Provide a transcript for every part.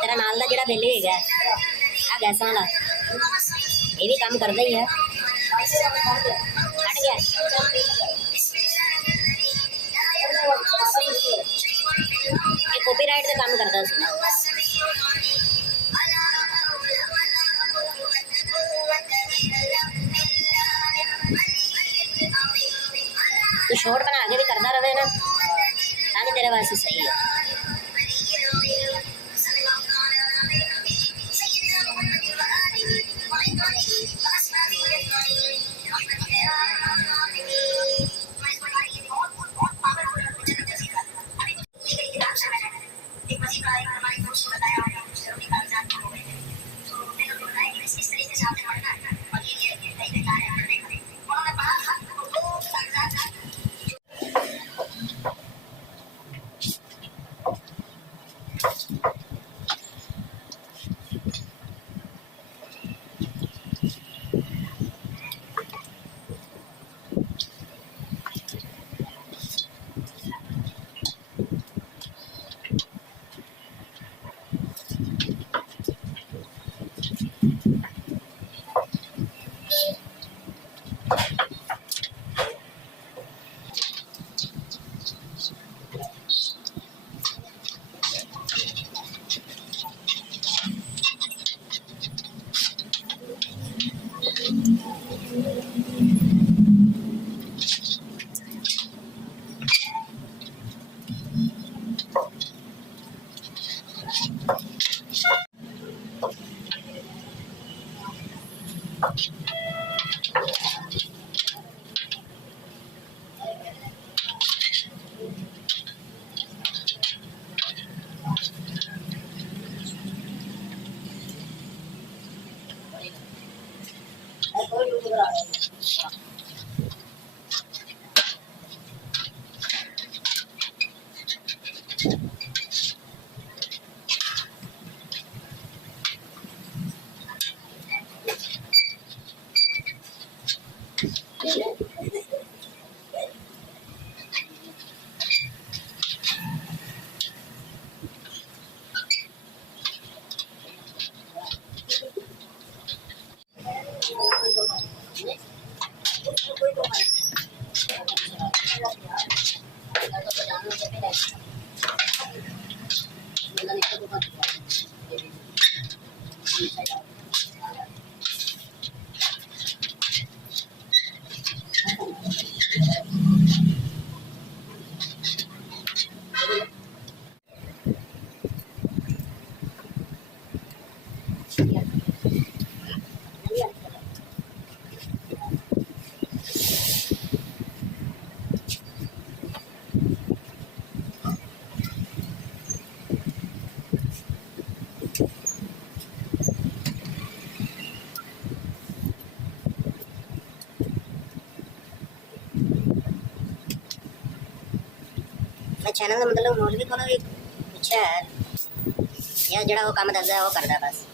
तेरा नाल का जरा बेले है आ गैस वाला ये भी काम करता ही है हट गया ये कॉपीराइट का काम करता है तो शॉर्ट बना आगे भी करता रहे ना ताकि तेरे वास्ते सही है। चैनल का मतलब मौलवी को भी अच्छा है या जड़ा वो काम दसदा वो करदा बस।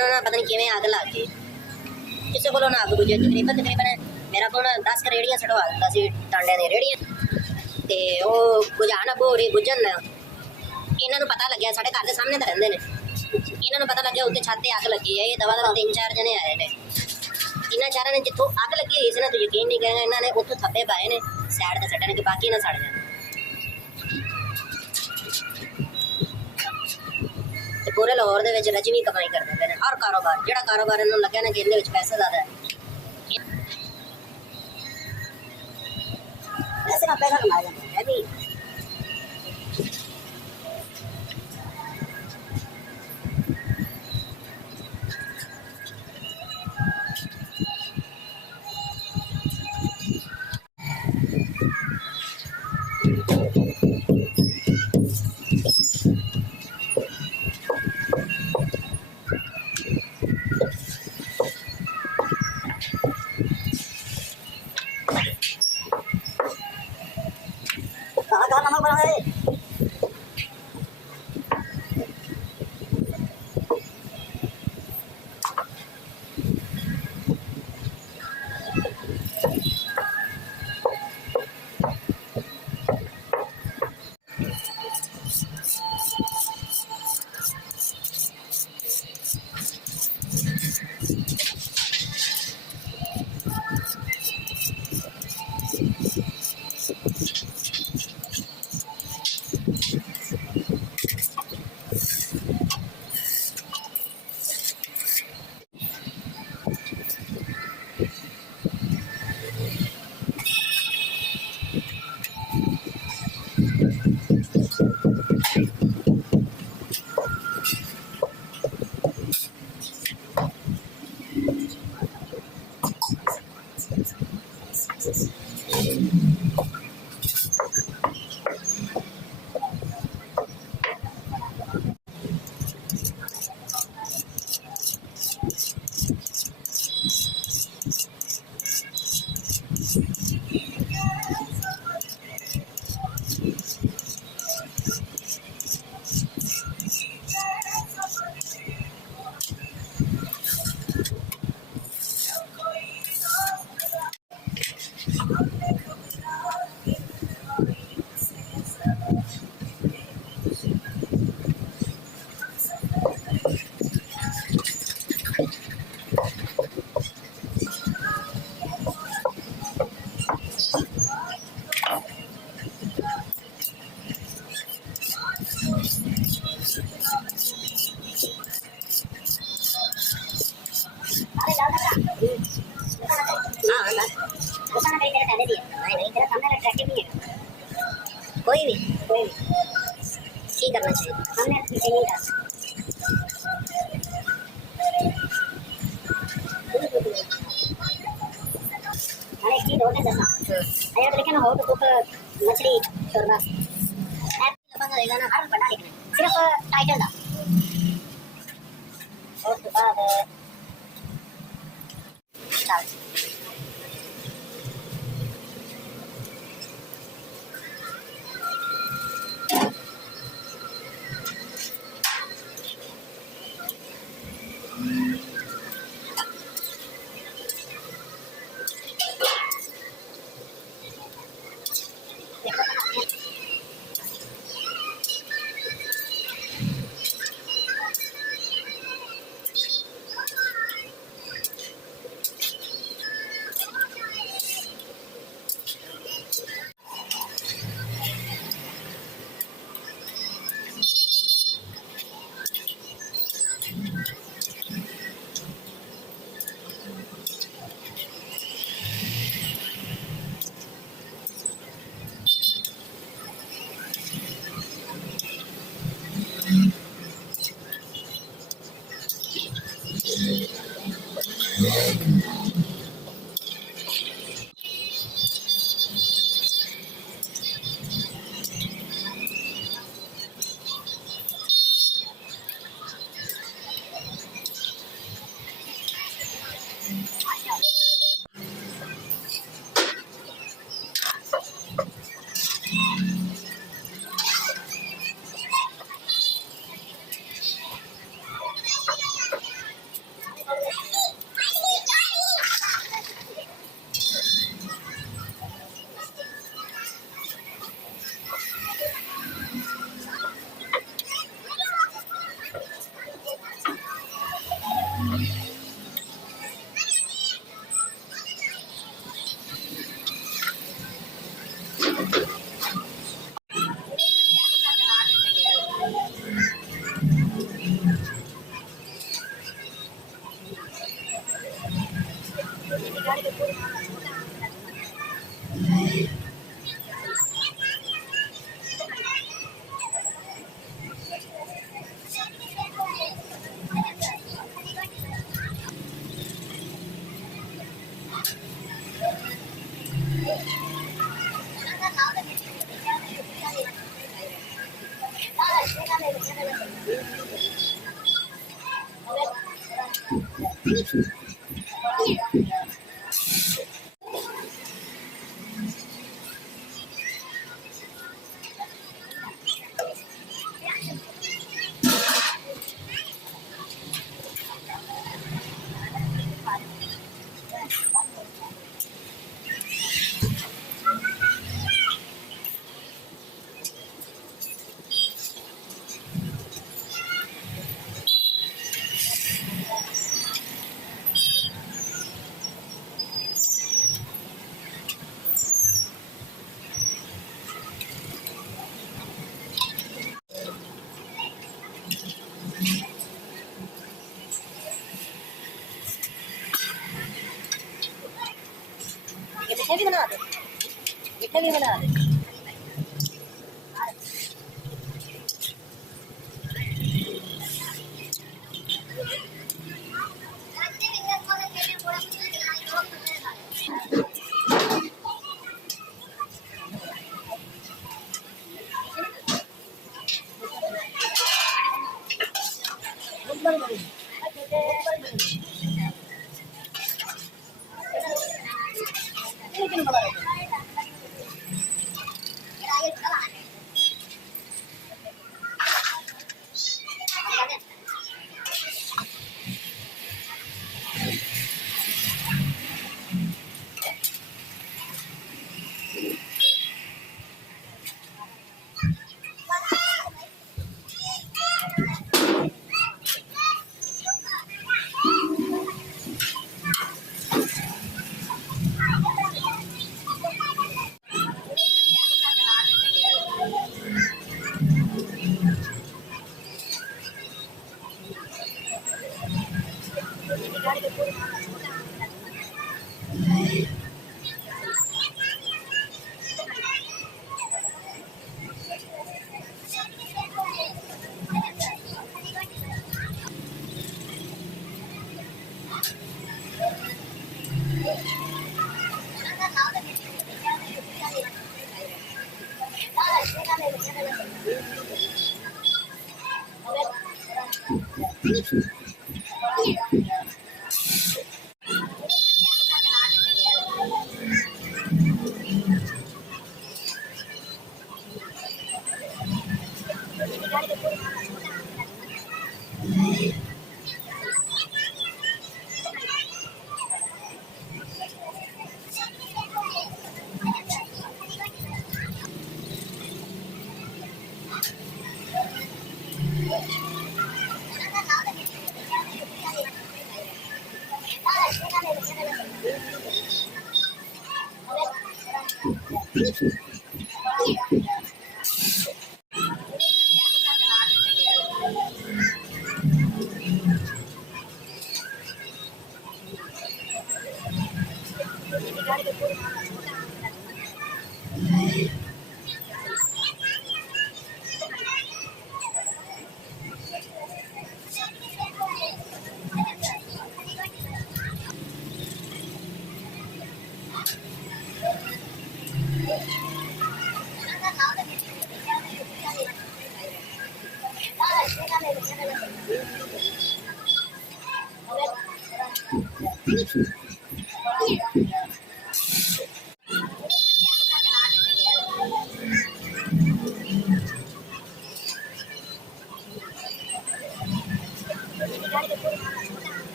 ਨੂੰ ਨਾ ਪਤਾ ਨਹੀਂ ਕਿਵੇਂ ਅੱਗ ਲੱਗ ਗਈ ਕਿਸੇ ਕੋਲੋਂ ਨਾ ਅੱਗ ਬੁਝੇ ਤਕਰੀਬਨ ਮੇਰਾ ਕੋਲ 10 ਰੇੜੀਆਂ ਛਡਵਾ ਦਿੰਦਾ ਸੀ ਟਾਂਡਿਆਂ ਦੀਆਂ ਰੇੜੀਆਂ ਤੇ ਉਹ ਬੁਝਾਣ ਬੋਰੇ ਬੁਝਣ ਇਹਨਾਂ ਨੂੰ ਪਤਾ ਲੱਗਿਆ ਸਾਡੇ ਘਰ ਦੇ ਸਾਹਮਣੇ ਤਾਂ ਰਹਿੰਦੇ ਨੇ ਇਹਨਾਂ ਨੂੰ ਪਤਾ ਲੱਗਿਆ ਉੱਤੇ ਛੱਤ ਤੇ ਅੱਗ ਲੱਗੀ ਹੈ ਇਹ ਦਵਾ 3-4 ਜਣੇ ਆਏ ਨੇ ਇਹਨਾਂ ਚਾਰਾਂ ਨੇ ਜਿੱਥੋਂ ਅੱਗ ਲੱਗੀ ਹੋਈ ਸੀ ਨਾ ਤੂੰ ਯਕੀਨ ਨਹੀਂ ਕਰੇਗਾ ਇਹਨਾਂ ਨੇ ਉੱਥੋਂ ਥੱਪੇ ਪਾਏ ਨੇ ਸਾਈਡ ਤੇ ਛੱਡਣ ਕਿ ਬਾਕੀ ਨਾ ਸੜ ਜਾਣ ਤੇ ਪੂਰੇ ਲਾਹੌਰ ਦੇ ਵਿੱਚ ਰਜਵੀਂ ਕਮਾਈ ਕਰਦੇ ਪਏ ਨੇ ਹਰ ਕਾਰੋਬਾਰ ਜਿਹੜਾ ਕਾਰੋਬਾਰ ਇਹਨੂੰ ਲੱਗਿਆ ਨਾ ਕਿ ਇਹਦੇ ਵਿੱਚ ਪੈਸਾ ਜ਼ਿਆਦਾ ਹੈ वैसे ना पैसा कमाया जाता है भी कहाँ नमक बना है कोई भी ठीक करना चाहिए हमने पीछे नहीं कहा अरे एक चीज होते जैसा अगर लिखे ना हो तो कुक मछली शोरबा ऐप लगा रहेगा ना हर बड़ा लिखना सिर्फ टाइटल था और उसके बाद चल ये मीठे भी बना दे, मीठे भी बना दे।